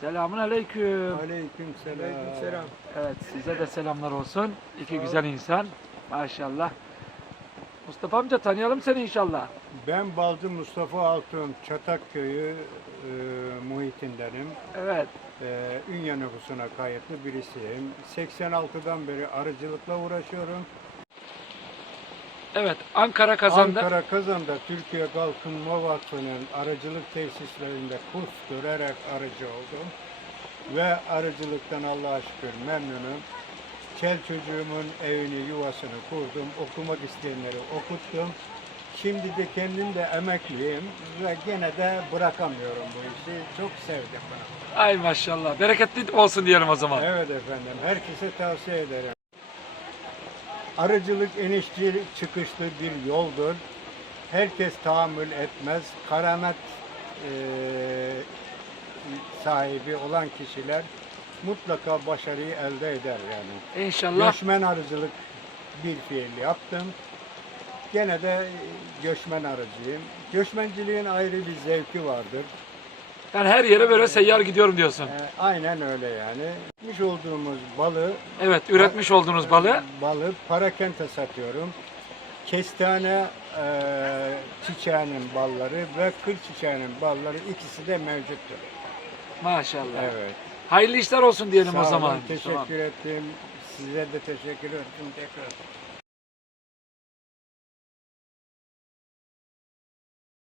Selamun aleyküm. Aleyküm selam. Selam. Evet size de selamlar olsun. İki güzel insan. Maşallah. Mustafa amca tanıyalım seni inşallah. Ben Balcı Mustafa Altun, Çatak Köyü e, muhitindenim. Evet. E, Ünye nüfusuna kayıtlı birisiyim. 86'dan beri arıcılıkla uğraşıyorum. Evet Ankara kazandı. Ankara Kazan'da Türkiye Kalkınma Vakfı'nın arıcılık tesislerinde kurs görerek arıcı oldum. Ve arıcılıktan Allah'a şükür memnunum. Çel çocuğumun evini, yuvasını kurdum. Okumak isteyenleri okuttum. Şimdi de kendim de emekliyim ve gene de bırakamıyorum bu işi. Çok sevdim bunu. Ay maşallah. Bereketli olsun diyelim o zaman. Evet efendim, herkese tavsiye ederim. Arıcılık enişçi çıkışlı bir yoldur. Herkes tahammül etmez. Karamet eee, sahibi olan kişiler mutlaka başarıyı elde eder yani. İnşallah. Göçmen arıcılık bir fiil yaptım. Gene de göçmen arıcıyım. Göçmenciliğin ayrı bir zevki vardır. Ben her yere böyle seyyar gidiyorum diyorsun. Ee, aynen öyle yani. Yapmış olduğumuz balı Evet üretmiş olduğunuz balı. Balı parakente satıyorum. Kestane e, çiçeğinin balları ve kır çiçeğinin balları ikisi de mevcuttur. Maşallah. Evet. Hayırlı işler olsun diyelim Sağ o olun, zaman. Teşekkür Tamam. ettim. Size de teşekkür ettim tekrar.